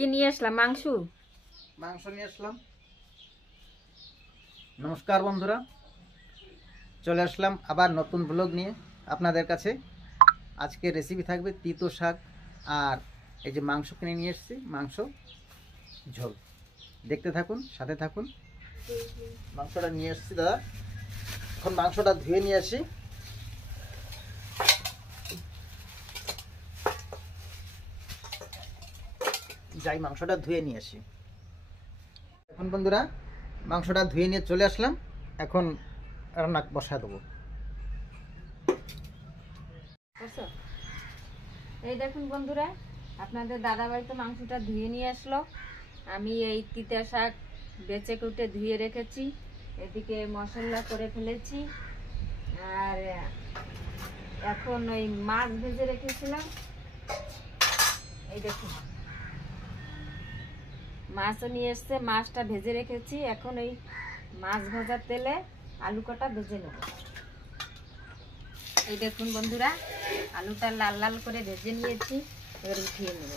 কি নিয়ে আসলাম? মাংস নিয়ে আসলাম। নমস্কার বন্ধুরা, চলে আসলাম আবার নতুন ব্লগ নিয়ে আপনাদের কাছে। আজকে রেসিপি থাকবে তিতো শাক আর এই যে মাংস কিনে নিয়ে এসেছি, মাংস ঝোল। দেখতে থাকুন, সাথে থাকুন। মাংসটা নিয়ে এসেছি দাদা, এখন মাংসটা ধুয়ে নিয়ে আসি। যাই মাংসটা ধুয়ে নিয়ে আসি। এখন বন্ধুরা মাংসটা ধুয়ে নিয়ে চলে আসলাম, এখন রান্না বসা দেবো। এই দেখুন বন্ধুরা, আপনাদের দাদাভাই তো মাংসটা ধুয়ে নিয়ে আসলো। আমি এই তিতা শাক বেচে কুটে ধুয়ে রেখেছি, এদিকে মশলা করে ফেলেছি। আর এখন ওই মাছ ভেজে রেখেছিলাম, এই দেখুন মাছও নিয়ে এসছে, মাছটা ভেজে রেখেছি। এখন এই মাছ ভাজার তেলে আলু কটা ভেজে নেব। এই দেখুন বন্ধুরা, আলুটা লাল লাল করে ভেজে নিয়েছি, এবার উঠিয়ে নেব।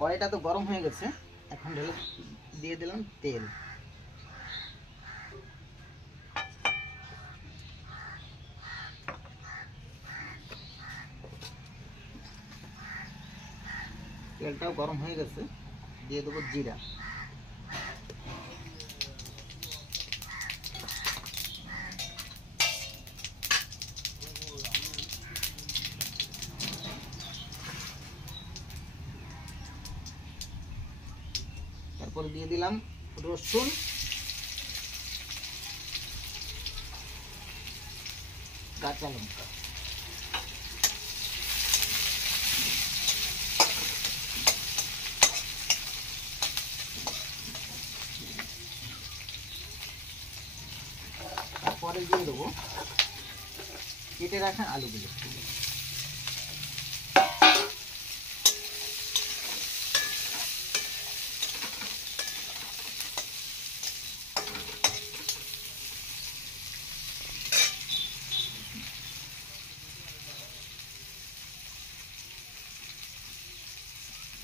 কড়াইটা তো গরম হয়ে গেছে, এখন দিয়ে দিলাম তেল। তেলটাও গরম হয়ে গেছে, দিয়ে দেবো জিরা। তারপরে দিয়ে দিলাম রসুন, কাঁচা লঙ্কা। তারপরে দিয়ে দেবো কেটে রাখা আলুগুলো।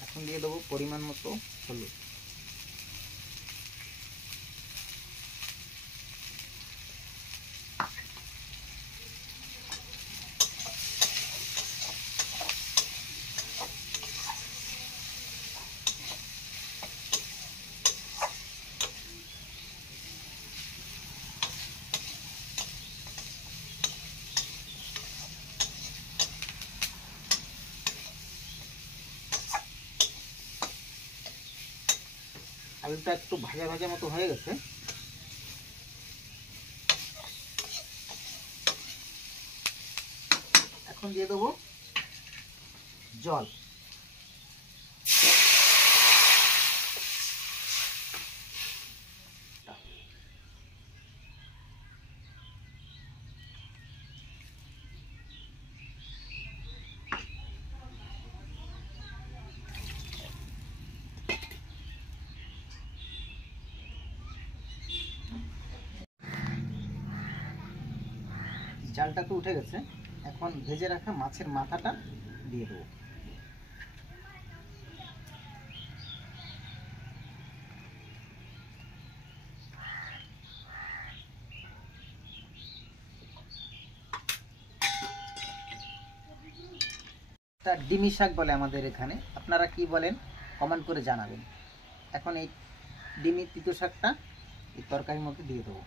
এখন দিয়ে দেবো পরিমাণ মতো হলুদ। আলুটা একটু ভাজা ভাজা মতো হয়ে গেছে, এখন দিয়ে দেবো জল। জালটা তো উঠে গেছে, এখন ভেজে রাখা মাছের মাথাটা দিয়ে দেবো। ডিমি শাক বলে আমাদের এখানে, আপনারা কি বলেন কমেন্ট করে জানাবেন। এখন এই ডিমি তিতো শাকটা এই তরকারির মধ্যে দিয়ে দেবো।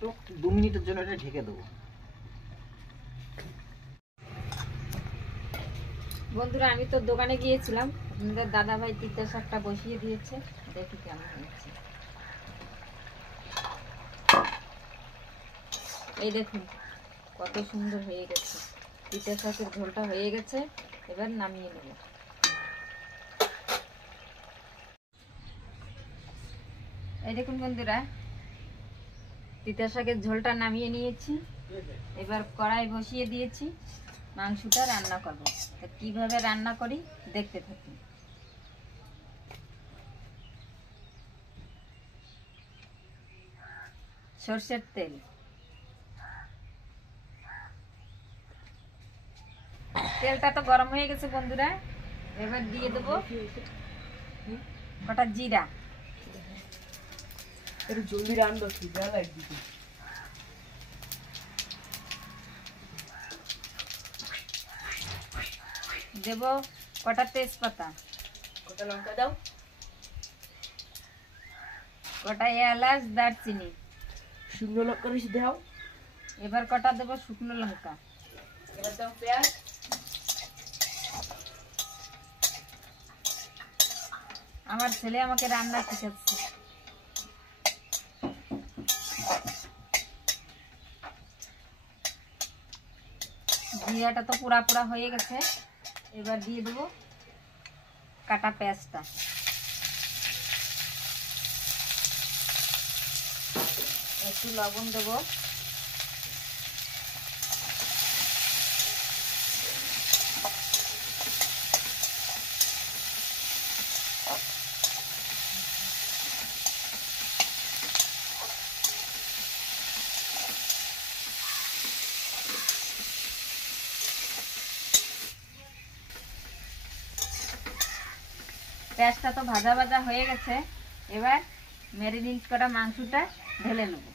তো 2 মিনিটের জন্য এটা ঢেকে দেবো। বন্ধুরা, আমি তো দোকানে গিয়েছিলাম, আপনাদের দাদাভাই তিতা শাকটা বসিয়ে দিয়েছে, দেখি কেমন হয়েছে। এই দেখুন কত সুন্দর হয়ে গেছে, তিতা শাকের ঝোলটা হয়ে গেছে। এবার নামিয়ে নেব। এই দেখুন বন্ধুরা, তিতা শাকের ঝোলটা নামিয়ে নিয়েছি। এবার কড়াই বসিয়ে দিয়েছি, মাংসটা রান্না করব। তা কিভাবে রান্না করি দেখতে থাকুন। সরষের তেল, তেলটা তো গরম হয়ে গেছে বন্ধুরা। এবার দিয়ে দেবো কটা জিরা, একটু জলদি রান্না খিদা লাগবে। দেব কটা তেজপাতা, কটা লঙ্কা দাও, কটা এলাচ, দারচিনি। শুকনো লঙ্কা বেশি দাও। এবার কটা দেব শুকনো লঙ্কা। এবার দাও পেঁয়াজ। আমার ছেলে আমাকে রান্না শিখাচ্ছে। জিরাটা তো পুরা পুরা হয়ে গেছে। এবার দিয়ে দেবো কাটা পেঁয়াজটা। একটু লবণ দেবো। পেঁয়াজটা তো ভাজা ভাজা হয়ে গেছে। এবার ম্যারিনেট করা মাংসটা ঢেলে নেব।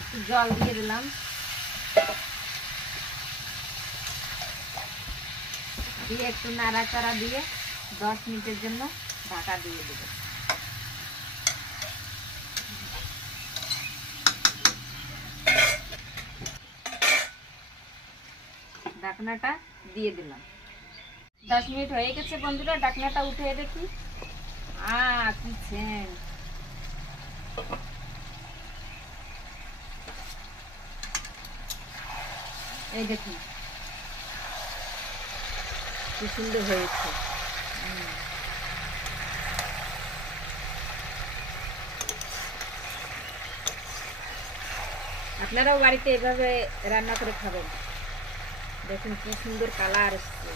একটু জল দিয়ে দিলাম। দিয়ে একটু নাড়াচাড়া দিয়ে 10 মিনিটের জন্য ঢাকা দিয়ে দেব। ঢাকনাটা দিয়ে দিলাম। 10 মিনিট হয়ে গেছে বন্ধুরা, ঢাকনাটা উঠিয়ে দেখি। কি সেন্ট! এই দেখুন কি সুন্দর হয়েছে। আপনারাও বাড়িতে এভাবে রান্না করে খাবেন। দেখুন কি সুন্দর কালার এসছে।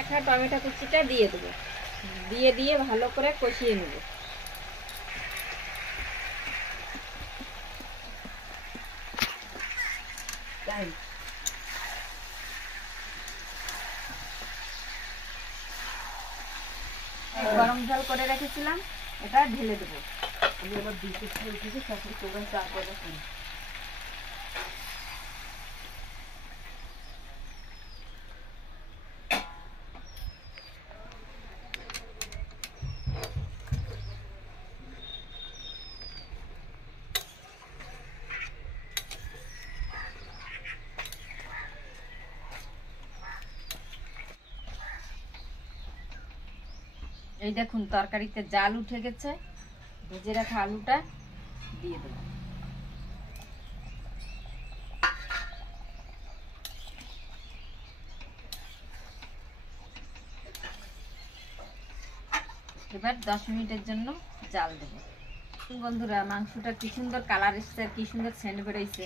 একটা টমেটো কুচিটা দিয়ে দেবো। দিয়ে ভালো করে কষিয়ে নেব। গরম জল করে রেখেছিলাম, এটা ঢেলে দেবো। আমি আবার 2 কেজি উঠেছি, তারপরে তোমরা 4 বাজা খাই। এই দেখুন তরকারিতে জাল উঠে গেছে। ভেজে রাখা আলুটা দিয়ে দেব। এবার 10 মিনিটের জন্য জাল দেব। বন্ধুরা, মাংসটা কি সুন্দর কালার এসছে, কি সুন্দর সেন্ট বেরোইছে।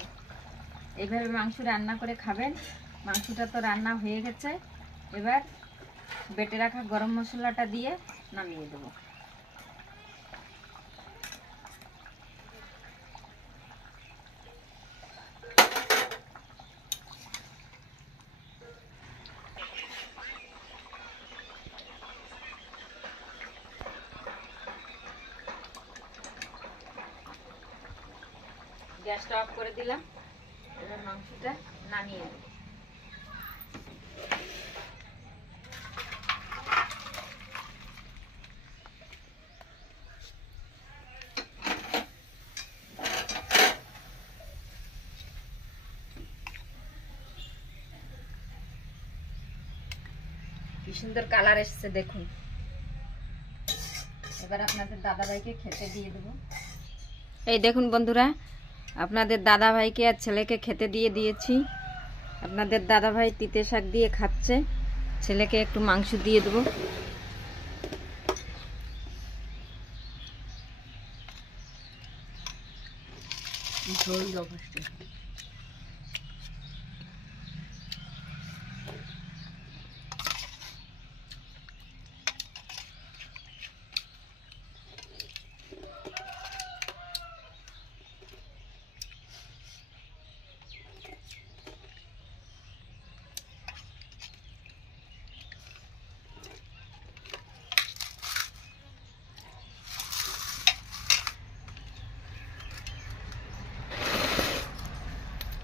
এইভাবে মাংস রান্না করে খাবেন। মাংসটা তো রান্না হয়ে গেছে। এবার বেটে রাখা গরম মশলাটা দিয়ে নামিয়ে দেবো। গ্যাসটা অফ করে দিলাম। এবার মাংসটা নামিয়ে নেব। কি সুন্দর কালার এসেছে দেখুন। এবার আপনাদের দাদাভাইকে খেতে দিয়ে দেবো। এই দেখুন বন্ধুরা, আপনাদের দাদাভাইকে আর ছেলেকে খেতে দিয়ে দিয়েছি। আপনাদের দাদাভাই তিতে শাক দিয়ে খাচ্ছে, ছেলেকে একটু মাংস দিয়ে দেবো। ঝোল যথেষ্ট।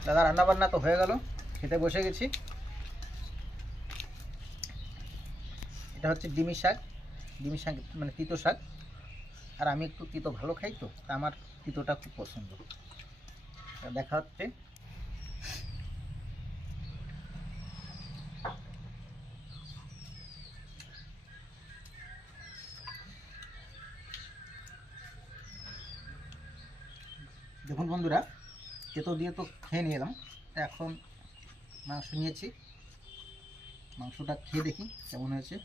দাদা রান্না বান্না তো হয়ে গেল, খেতে বসে গেছি। এটা হচ্ছে ডিমি শাক, ডিমি শাক মানে তিতো শাক। আর আমি একটু তিতো ভালো খাই, তো তা আমার তিতোটা খুব পছন্দ। দেখা হচ্ছে। দেখুন বন্ধুরা, তেতো দিয়ে তো খেয়ে নিয়ে এলাম, এখন মাংস নিয়েছি। মাংসটা খেয়ে দেখি কেমন হয়েছে।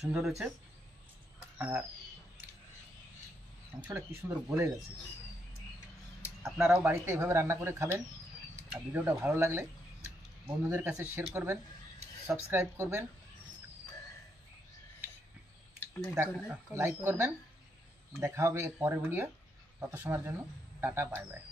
সুন্দর হয়েছে, আর মাংসটা কি সুন্দর গলে গেছে। আপনারাও বাড়িতে এভাবে রান্না করে খাবেন। আর ভিডিওটা ভালো লাগলে বন্ধুদের কাছে শেয়ার করবেন, সাবস্ক্রাইব করবেন, লাইক করবেন। দেখা হবে এর পরের ভিডিও। তত সময়ের জন্য টাটা, বাই বাই।